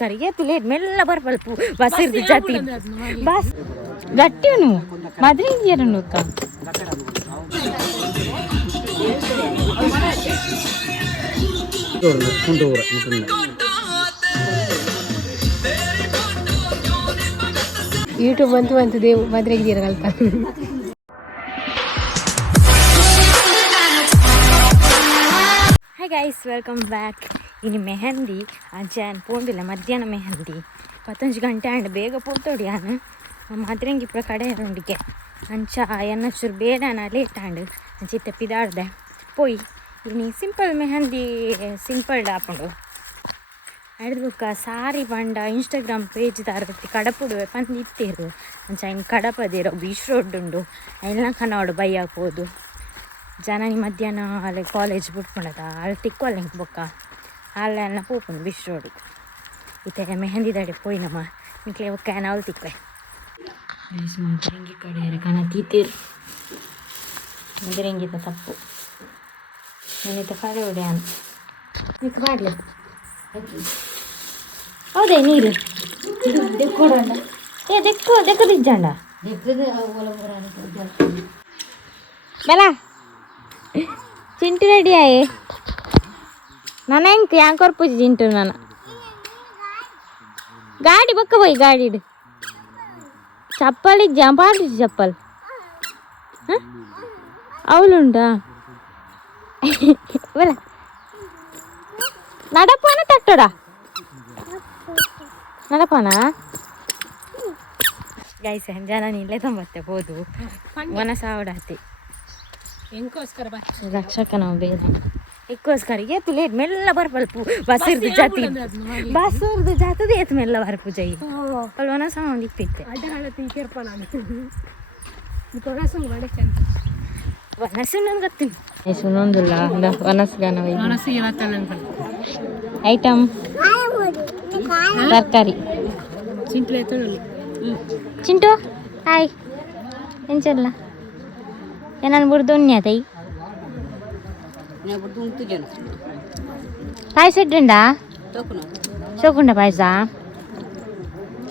ಕರಿಗೆ ತುಲೇಟ್ ಮೆಲ್ಲ ಬರ್ಬಲ್ಪು ಬಸ್ ಇರ್ದು ಜಾತಿ ಬಸ್ ಗಟ್ಟಿವನು ಮದ್ರಿಂಜಿಯರನ್ನು ಅಕ್ಕ ಯೂಟ್ಯೂಬ್ ಬಂತು ದೇವು ಮದ್ರೆಗಿದ್ದೀರ ಕಲ್ತ ಹಾಯ್ ಗೈಸ್ ವೆಲ್ಕಮ್ ಬ್ಯಾಕ್ ಇನ್ನು ಮೆಹಂದಿ ಅಜ್ಜಾನ್ ಪೋಂದಿಲ್ಲ ಮಧ್ಯಾಹ್ನ ಮೆಹಂದಿ 11 ಗಂಟೆ ಅಂಡ್ ಬೇಗ ಪೋತೋಡಿ ನಾನು ಮದ್ರಂಗಿ ಇಪ್ಪರ ಕಡೆ ಉಂಡಿಗೆ ಅಂಚ ಎನ್ನಚೂರು ಬೇಡ ನಾ ಲೇಟ್ ಆಂಡ್ ಅಂಚಿತ್ತ ಪಿದಾಡ್ದೆ ಪೋಯಿ ಇನ್ನು ಸಿಂಪಲ್ ಮೆಹಂದಿ ಸಿಂಪಲ್ ಡಾಪುಂಡು ಅಡ್ದುಕ ಸಾರಿ ಪಂಡ ಇನ್ಸ್ಟಾಗ್ರಾಮ್ ಪೇಜ್ ದಾರೊಟ್ಟಿ ಕಡಪುಡು ಪಂದು ಇತ್ತೇರು ಅಂಚ ಇನ್ನು ಕಡಪದಿರೋ ಬೀಚ್ ರೋಡ್ ಉಂಡು ಎಲ್ಲ ಕನ್ನಡ ಬೈ ಹಾಕ್ಬೋದು ಜನ ಮಧ್ಯಾಹ್ನ ಅಲ್ಲಿ ಕಾಲೇಜ್ ಬಿಟ್ಕೊಂಡದ ಅಲ್ಲಿ ತಿಕ್ಕೊಲ್ಲ ಬೊಕ್ಕ ಅಲ್ಲೆಲ್ಲ ಪೋಪುಂಡು ಬೀಚ್ ರೋಡ್ ಇತ್ತೆ ಮೆಹಂದಿ ದಡೆ ಪೋಯ್ ನಮ್ಮ ಮಿಕ್ಲೆ ಒಕ್ಕ ನಾವು ತಿಕ್ವೆ ಮದ್ರಂಗಿ ಕಡೆ ಕನ ತೀತೀರು ಮದ್ರಂಗಿದ ತಪ್ಪು ನಾನಿತ್ತ ಕಡೆ ಹೊಡ್ಯಾನು ನಿಕ್ ಮಾಡಲಿ ಹೌದೇ ನೀರು ದೆಕ್ಕೋಡಂಡ ದೆಕ್ಕದಿಜ್ಜಂಡ ಬೆಲ ಚಿಂಟು ರೆಡಿ ಆಯೇ ನಾನು ಹೆಂಗೆ ಯಾಂಕೋರ್ ಪೂಜೆ ಚಿಂಟು ನಾನು ಗಾಡಿ ಬೊಕ್ಕ ಹೋಯ್ ಗಾಡಿ ಇಡು ಚಪ್ಪಲ್ ಇಜ್ಜ ಪಾಡು ಚಪ್ಪಲ್ ಅವಳುಂಟಾ ಬಲ ನಡಪಾನ ತಟ್ಟೋಡ ನಡಪಾನ ಗೈಸ್ ಜನ ಇಲ್ಲೇ ತಂಬತ್ತೆ ಹೋದು ಒನ ಸಾವಡಾತಿ ಹೆಂಗೋಸ್ಕರ ರಕ್ಷಕ ನಾವು ಬೇರೆ ಎಕ್ಕೋಸ್ಕರ ಏತು ಲೇಟ್ ಮೆಲ್ಲ ಬರ್ಬಲ್ಪು ಬಸ್ ಇರ್ದು ಜಾತಿ ಬಸ್ ಇರ್ದು ಜಾತದ ಏತು ಮೆಲ್ಲ ಬರ್ಪು ಜೈ ಅಲ್ಲಿ ಒನ ಸಾವಂದು ಇಪ್ಪಿತ್ತೆ ಅಡ್ಡ ಹಳತಿ ಕೆರ್ಪ ನಾನು ವನಸು ನನಗೆ ಗೊತ್ತಿಲ್ಲ ಸುನೊಂದಿಲ್ಲ ವನಸ್ಗಾನ ಐಟಮ್ ತರಕಾರಿ ಚಿಂಟು ಹಾಯ್ ಎಂಚಲ್ಲ ಏನಾನು ಬಿಡ್ದು ಉಣ್ಣ್ಯಾತೈ ಪಾಯಸ ಇಡ್ರಿಂಡ ಶೋಕುಂಡ ಪಾಯಸ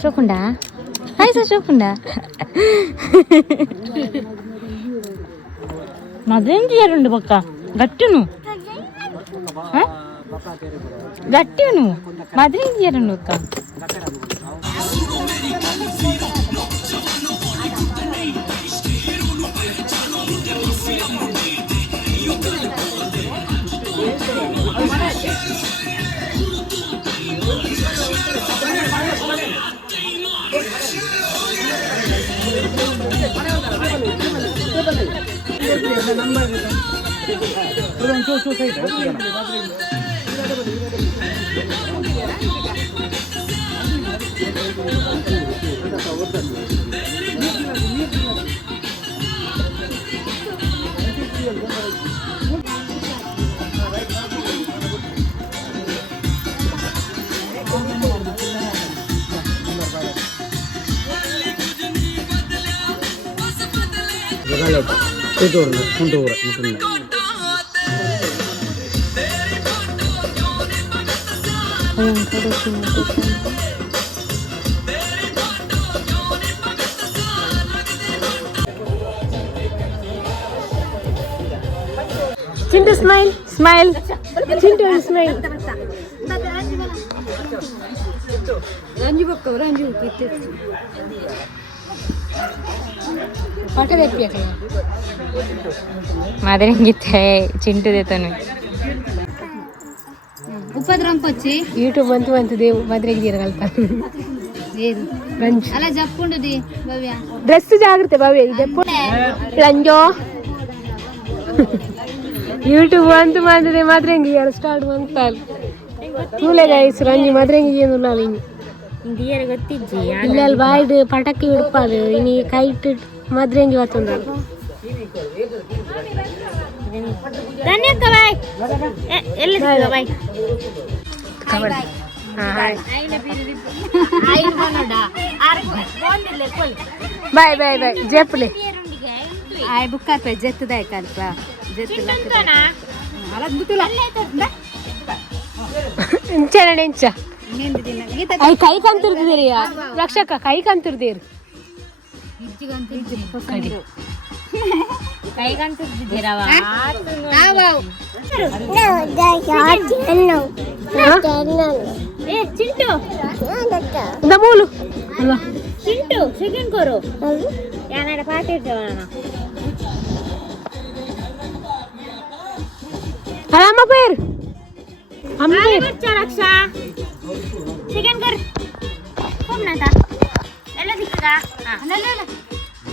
ಶೋಕುಂಡ ಪಾಯಸ ಶೋಕುಂಡ ಮದ್ರೆಂಜಿಯರುಂಡು ಬೊಕ್ಕ ಗಟ್ಟುನು ಗಟ್ಟಿನು ಮದ್ರೆಂಜಿಯರುಂಡು ಬೊಕ್ಕ Chintu smile smile Chintu smile Ranju ಬೊಕ್ಕ ರಂಜು ಪಾಠ ಮದ್ರಂಗಿತ್ತೆ ಚಿಂಟು ದೇತನು ಉಪದ್ರಂಪಚ್ಚಿ ಯೂಟ್ಯೂಬ್ ಬಂತು ದೇವು ಮದ್ರೆಗಿದ್ದೀರ ಕಲ್ತ ರಂಜು ಅಲ್ಲ ಜಪ್ಪುಂಡದಿ ಭವ್ಯ ಡ್ರೆಸ್ ಜಾಗ್ರತೆ ಭವ್ಯ ಜಪ್ಪು ರಂಜೋ ಯೂಟ್ಯೂಬ್ ಬಂತು ಮಾಡಿದೆ ಮದ್ರಂಗಿ ಸ್ಟಾರ್ಟ್ ಬಂತಲ್ಲ ತೂಲೆ ಗೈಸ್ ರಂಜು ಮದ್ರಂಗಿ ಏನಿಲ್ಲ ಹಿಂಗೆ ಇಂಡಿಯರ್ ಗೊತ್ತಿಜ್ಜಿ ಇಲ್ಲ ಬಾಯ್ದು ಪಟಾಕಿ ಹಿಡ್ಪಾದು ಇನ್ನು ಕೈ ಇಟ್ಟು ಮದ್ರಂಗಿ ಬರ್ತಂದ ಧನ್ಯಕ್ಕ ಬಾಯ್ ಎಲ್ಲ ಬಾಯ್ ಬಾಯ್ ಬಾಯ್ ಬಾಯ್ ಜೆಪ್ಲೆ ಆಯ್ ಬುಕ್ ಹಾಕ್ವೆ ಜೆತ್ತದಾಯ್ ಕಲ್ಪ ಜೆತ್ತಲ್ಲ ಇಂಚ ಅಯ್ಯ ಕೈ ಕಂತಿರ್ದಿರಿ ರಕ್ಷಕ ಕೈ ಕಂತಿರ್ದಿರಿ ಕೈ ಕಂತಿದ್ದೀರವ ಚಿಂಟು ದಮೂಲು ಚಿಂಟು ಸೆಕೆಂಡ್ ಕೋರು ಯಾನಾಡ ಪಾಠ ಇರ್ತೇವ ಅಲ್ಲ ಅಮ್ಮ ಪೇರ್ ಅಮ್ಮ ರಕ್ಷಾ ಸೆಕೆಂಡ್ ಕರ್ ಹೋಗ್ನಾತ ಎಲ್ಲ ದಿಕ್ಕಗ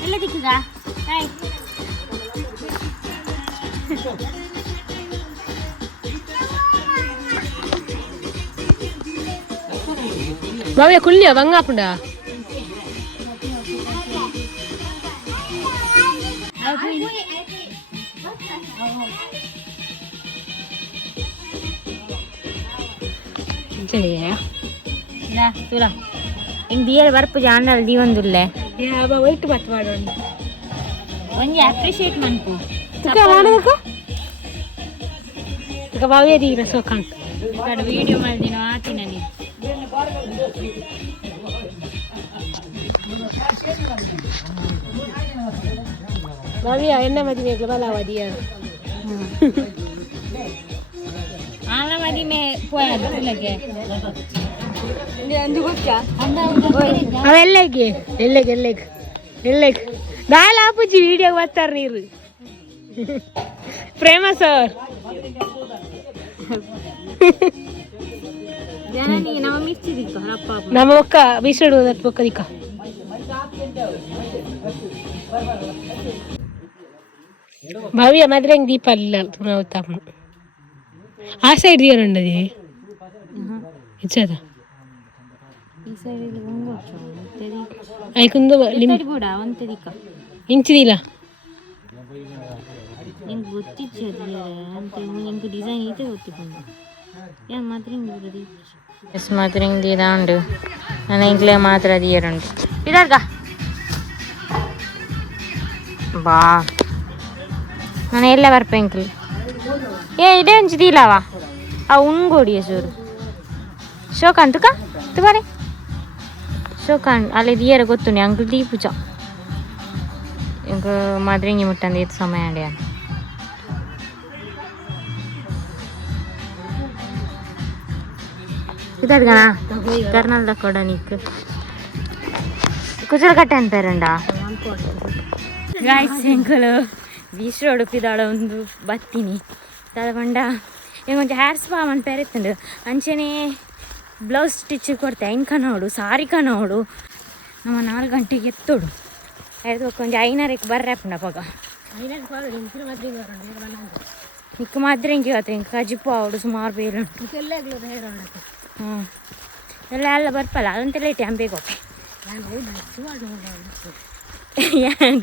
ಎಲ್ಲ ದಿಕ್ಕಗ ಹಾಯ್ ಬಾವ್ಯ ಕುಲ್ಯ ಬಂಗಾಪುಂಡ ತುಲ ಹಿಂಗೆ ದಿಯರ್ ಬರ್ಪು ಜಾಂಡಲ್ ದಿ ಒಂದುಲ್ಲೆ ವೈಟ್ ಬತ್ ಮಾಡೋಣ ಒಂಜಿ ಅಪ್ರಿಶಿಯೇಟ್ ಮನ್ಪು ಈಗ ಬಾವ್ಯ ದೀರ ಸೋಕಂತ ಕಡೆ ವಿಡಿಯೋ ಮಾಡಿದಿನ ಆತಿನ ನೀ ಬಾವ್ಯ ಎಣ್ಣೆ ಮದುವೆಗಳು ಬಲಾವದಿಯ ಆನ ಮದಿಮೆ ಪೋಯದು ತುಲಗೆ ಎಲ್ಲೆಗೆ ಎಲ್ಲೆಗೆ ಎಲ್ಲೆಗೆ ಎಲ್ಲೆಗೆ ದಾಲ ಆಪುಜಿ ವಿಡಿಯೋ ಬರ್ತಾರ ನೀರು ಪ್ರೇಮ ಸರ್ ನಮ್ಮ ಮಿರ್ಚಿ ದಿಕ್ಕ ನಮ್ಮ ಒಕ್ಕ ಬಿಸಿಡು ಪೊಕ್ಕ ದಿಕ್ಕ ಭವ್ಯ ಮದ್ರಂಗ್ ದೀಪ ಅಲ್ಲ ನಾವು ಆ ಸೈಡ್ ದಿಯರಂಡದಿ ಇಚ್ಚದ ಈ ಸೈಡ್ ಐಕುಂದು ಕೂಡ ಒಂತೆ ದಿಕ್ಕ ಇಂಚಿದಿಲ್ಲ ನಿಂಗೆ ಗೊತ್ತಿಚ್ಚದ ಅಂತ ನಿಂಗೆ ಡಿಸೈನ್ ಈತೆ ಗೊತ್ತಿಕೊಂಡು ಏನು ಮಾತ್ರ ಹಿಂಗೆ ಎಸ್ ಮಾತ್ರ ಹಿಂಗೆ ಇದಾಂಡು ನಾನು ಇಂಗ್ಲೇ ಮಾತ್ರ ದಿಯರುಂಡು ಇದಾಗ ಬಾ ನಾನು ಎಲ್ಲ ಬರ್ಪೆಂಕ್ಲಿ ಇದೇ ಹಂಚಿದಿಲ್ಲವ ಆ ಉಣ್ಗೋಡಿಯ ಸೂರು ಶೋಕಾನ್ ತುಕ ತುಬಾರೆ ಶೋಕಾನ್ ಅಲ್ಲಿ ದಿಯರ ಗೊತ್ತು ಅಂಕಲ್ ದೀಪುಜ ಇಂಕ ಮಾದ್ರಿಂಗಿ ಮುಟ್ಟಂದು ಇದು ಸಮಯ ಅಂಡಿ ಇದಾದ್ಗಣ ಕರ್ನಾಲ್ದ ಕೊಡ ನೀಕ್ ಕುಚಲ ಕಟ್ಟೆ ಅನ್ಪೇರಂಡ ಗಾಯ್ಸ್ ಎಂಕಲು ಬೀಸ್ರು ಉಡುಪಿದಾಳ ಒಂದು ಬತ್ತೀನಿ ತಗೊಂಡ ಇಂಕೊಂಚ ಹೇರ್ ಸ್ಪಾ ಅನ್ಪೇರ್ ಎತ್ತಂಡು ಅಂಚೆನೆ ಬ್ಲೌಸ್ ಸ್ಟಿಚ್ ಕೊಡ್ತೆ ಇಂಕ ನೋಡು ಸಾರಿ ನೋಡು ನಮ್ಮ 4 ಗಂಟೆಗೆ ಎತ್ತೋಡು ಆಯ್ತು ಕೊಂಚ 5:30ಕ್ಕೆ ಬರ್ರಪ್ಪಂಡ ಪಗ ನಿಕ್ಕ ಮಾತ್ರ ಹಿಂಗೆ ಇವತ್ತು ಹಿಂಗೆ ಕಜಿಪ್ಪು ಅವಡು ಸುಮಾರು ಬೇರೆ ಹ್ಞೂ ಎಲ್ಲ ಬರ್ಪಲ್ಲ ಅದಂತೆಲ್ಲ ಇಟ್ಟು ಅಂಬೆ ಗೊಪ್ಪೆ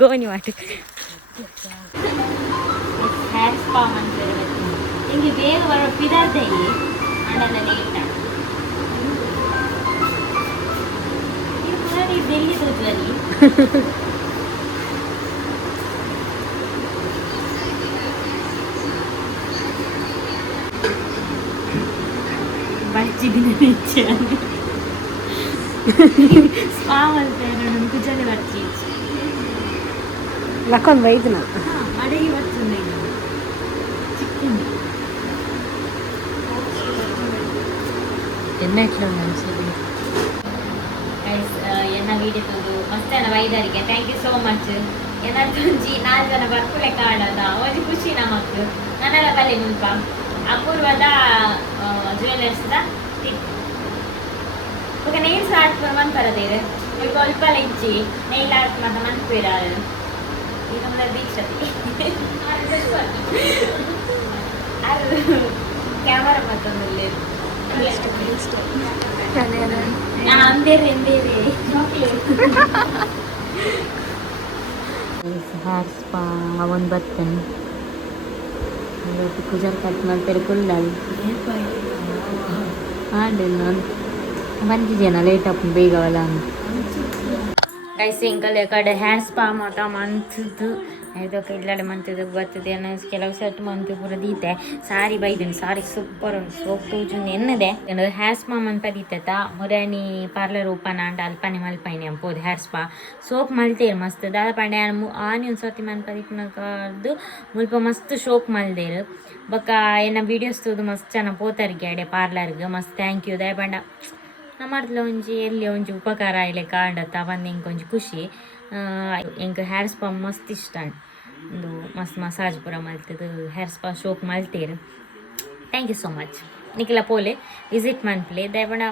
ಗೋನಿ ಮಾಡು ಹೇರ್ ಸ್ಪಾ ಅಂತಾರೆ ಹಿಂಗೆ ಬೇಗ ಬರೋ ಪಿದಾರ್ದೆ ಅಣ್ಣನ ಲೇಟ ಡೆಲ್ಲಿ ತೋದ್ವಲ್ಲಿ ಬರ್ಚಿದಿನ ಇಚ್ಛೆ ಸ್ಪಾ ಅಂತಾರೆ ನನ್ನ ಕುಜಲೆ ಬರ್ಚಿ ಲಕ್ಕೊಂದು ವೈದ್ಯನ ಅಡಿಗೆ ಬರ್ತದೆ ಚಿಕ್ಕಂದು ಎನ್ನ ಇಟ್ಲು ಅನ್ಸಿದೆ ಗೈಸ್ ಎನ್ನ ವೀಡಿಯೋ ತಂದು ಮಸ್ತ್ ಅನ್ನ ವೈದರಿಗೆ ಥ್ಯಾಂಕ್ ಯು ಸೋ ಮಚ್ ಏನಂತಂಜಿ 4 ಜನ ಬರ್ಕುಲೆ ಕಾಣದ ಒಂಜಿ ಖುಷಿ ನಮಕ್ ನನ್ನೆಲ್ಲ ಬಲ್ಲೆ ಮುಲ್ಪ ಅಪೂರ್ವದ ಜ್ಯುವೆಲರ್ಸ್ದ ಓಕೆ ನೈಲ್ಸ್ ಆರ್ಟ್ ಮನ್ಪರದೇರು ಈಗ ಒಲ್ಪಲ್ಲ ಇಚ್ಚಿ ನೈಲ್ ಆರ್ಟ್ ಮಾತ ಮನ್ಪೇರ ಈಗ ದೀಕ್ಷತಿ ಅದು ಕ್ಯಾಮರಾ ಮತ್ತೊಂದು ಅಂದೇರೆ ಹೇರ್ ಸ್ಪಾ ಅವನ್ ಬರ್ತೇನೆ ಕುಜಲ್ ಕಟ್ ಮಾಡ್ತಾರೆ ಕುಲ್ಲಲ್ಲಿ ಹಾಡಿಲ್ಲ ಬಂದಿದೆಯಲ್ಲ ಲೇಟ್ ಅಪ್ ಬೇಗವಲ್ಲ ಅಂತ ಗೈಸ್ ಇಂಕಲ್ ಕಡೆ ಹೇರ್ ಸ್ಪಾ ಮಾತ ಮನ್ಸಿದ್ದು ಇದಕ್ಕೆ ಇಲ್ಲಡೆ ಮಂತದ್ದು ಬರ್ತದೆ ಅನ್ನೋ ಕೆಲವು ಸೆಟ್ ಮಂತು ಪೂರ ದೀತೆ ಸಾರಿ ಬೈದನು ಸಾರಿ ಸೂಪರ್ ಉಂಟು ಸೋಪ್ ತೂಜುಂದು ಎನ್ನದೆ ಹೇರ್ ಸ್ಪಾ ಮನ್ಪ ದೀತತ ಮುರಾನಿ ಪಾರ್ಲರ್ ಓಪನ್ ಆಂಡ ಅಲ್ಪನೆ ಮಲ್ಪೈನೆ ಅಂಪೋದು ಹೇರ್ ಸ್ಪಾ ಸೋಪ್ ಮಲ್ತೇರು ಮಸ್ತ್ ದಾದ ಪಂಡೆ ಆನಿ ಒಂದು ಸರ್ತಿ ಮನ್ಪ ದಿಕ್ನದು ಮುಲ್ಪ ಮಸ್ತ್ ಶೋಕ್ ಮಲ್ದೇರು ಬೊಕ್ಕ ಏನ ವೀಡಿಯೋಸ್ ತೂದು ಮಸ್ತ್ ಚೆನ್ನಾಗಿ ಪೋತರ್ಗೆ ಅಡೆ ಪಾರ್ಲರ್ಗೆ ಮಸ್ತ್ ಥ್ಯಾಂಕ್ ಯು ದಯ ಪಂಡ ನಮ್ಮರ್ಲ ಒಂಜಿ ಎಲ್ಲಿ ಒಂಜಿ ಉಪಕಾರ ಆಯ್ಲೆ ಕಾಂಡತ್ತ ಬಂದು ಎಂಕ್ ಒಂಜಿ ಖುಷಿ ಎಂಕ್ ಹೇರ್ ಸ್ಪಾ ಮಸ್ತ್ ಇಷ್ಟ ಒಂದು ಮಸ್ತ್ ಮಸಾಜ್ ಪೂರ ಮಲ್ತದು ಹೇರ್ ಸ್ಪಾ ಶೋಕ್ ಮಲ್ತೇರು thank you so much Nikhila ಪೋಲೆ ವಿಸಿಟ್ ಮನ್ಪ್ಲೆ ದಯಪಂಡ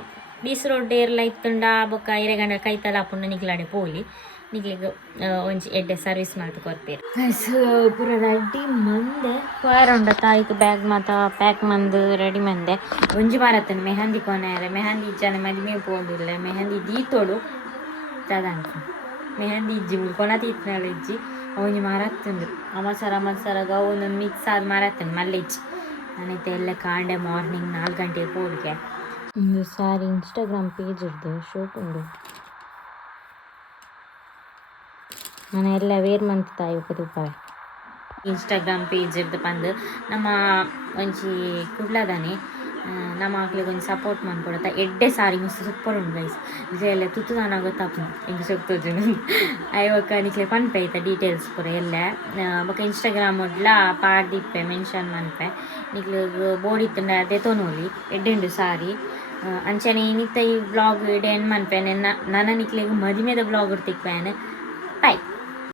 ಬೀಸ್ ರೋಡ್ ಏರ್ಲ ಇತ್ತುಂಡ ಬೊಕ್ಕ ಇರೆಗಂಡ ಕೈತಲ ಹಾಪುಂಡ ನಿಖಿಲಾಡೆ ಪೋಲಿ ನಿಖಿಲಿಗೆ ಒಂಜಿ ಎಡ್ಡೆ ಸರ್ವಿಸ್ ಮಲ್ತು ಕೊರ್ಪೇರು ಪೂರ ರೆಡಿ ಮಂದೆ ಉಂಡ ತಾಯಿಗೆ ಬ್ಯಾಗ್ ಮಾತ ಪ್ಯಾಕ್ ಮಂದು ರೆಡಿ ಮಂದೆ ಒಂಜಿ ಮಾರತ್ತನು ಮೆಹಂದಿ ಕೊನೆಯರೆ ಮೆಹಂದಿ ಇಜ್ಜನ ಮದುವೆ ಪೋದಿಲ್ಲ ಮೆಹಂದಿ ದೀತೋಡು ತದಂಕ ಮೆಹಂದಿ ಇಜ್ಜಿ ಕೊನತಿ ಇತ್ತಿನಾಳು ಇಜ್ಜಿ ಒಂಜಿ ಮರತ್ತುಂಡು ಅಮಸರ ಗೌನ್ ಮಿಕ್ಸ್ ಆದ ಮರತ್ತುಂಡು ಮಲ್ಲೆ ಇಜ್ಜಿ ನಾನೈತೆ ಎಲ್ಲ ಕಾಂಡೆ ಮಾರ್ನಿಂಗ್ 4 ಗಂಟೆಗೆ ಪೋಡಿಗೆ ಒಂದು ಸಾರಿ ಇನ್ಸ್ಟಾಗ್ರಾಮ್ ಪೇಜ್ ಇರ್ದು ಶೋಕ್ ಉಂಡು ನಾನು ಎಲ್ಲ ವೇರ್ ಮಂತ್ ತಾಯಿ ಉಪದೂಪಾವೆ ಇನ್ಸ್ಟಾಗ್ರಾಮ್ ಪೇಜ್ ಇರ್ದು ಬಂದು ನಮ್ಮ ಒಂಜಿ ಕುಡ್ಲದಾನೆ ನಮ್ಮ ಮಕ್ಳಿಗೆ ಒಂದು ಸಪೋರ್ಟ್ ಮಾಡ್ಕೊಡತ್ತ ಎಡ್ಡೆ ಸಾರಿ ಮಸ್ತ್ ಸೂಪರ್ ಉಂಟು ಗೈಸ್ ಇದೆಲ್ಲ ತುತ್ತು ನಾನು ಗೊತ್ತಾಪು ಹೆಂಗೆ ಸೊಕ್ತೋಜು ಐವಕ್ಕ ನಿಕ್ಲೆ ಪನ್ಪೆ ಆಯ್ತಾ ಡೀಟೇಲ್ಸ್ ಪೂರ ಎಲ್ಲ ಬೊಕ್ಕ ಇನ್ಸ್ಟಾಗ್ರಾಮ್ ಒಡ್ಲ ಪಾಡ್ದಿಪ್ಪೆ ಮೆನ್ಷನ್ ಮನ್ಪೆ ನಿಕ್ಲಿಗೆ ಬೋಡಿತ್ತಂಡ ಅದೇ ತೊನೋಲಿ ಎಡ್ಡೆಂಡು ಸಾರಿ ಅಂಚನೆ ಇನ್ನಿತ್ತ ಈ ವ್ಲಾಗ್ ಎಡೆ ಏನು ಮನ್ಪೆ ನನ್ನ ನಿಕ್ಲಿಗೆ ಮದುವೆದ ವ್ಲಾಗ್ ತಿಕ್ಪೇನೆ ಬಾಯ್.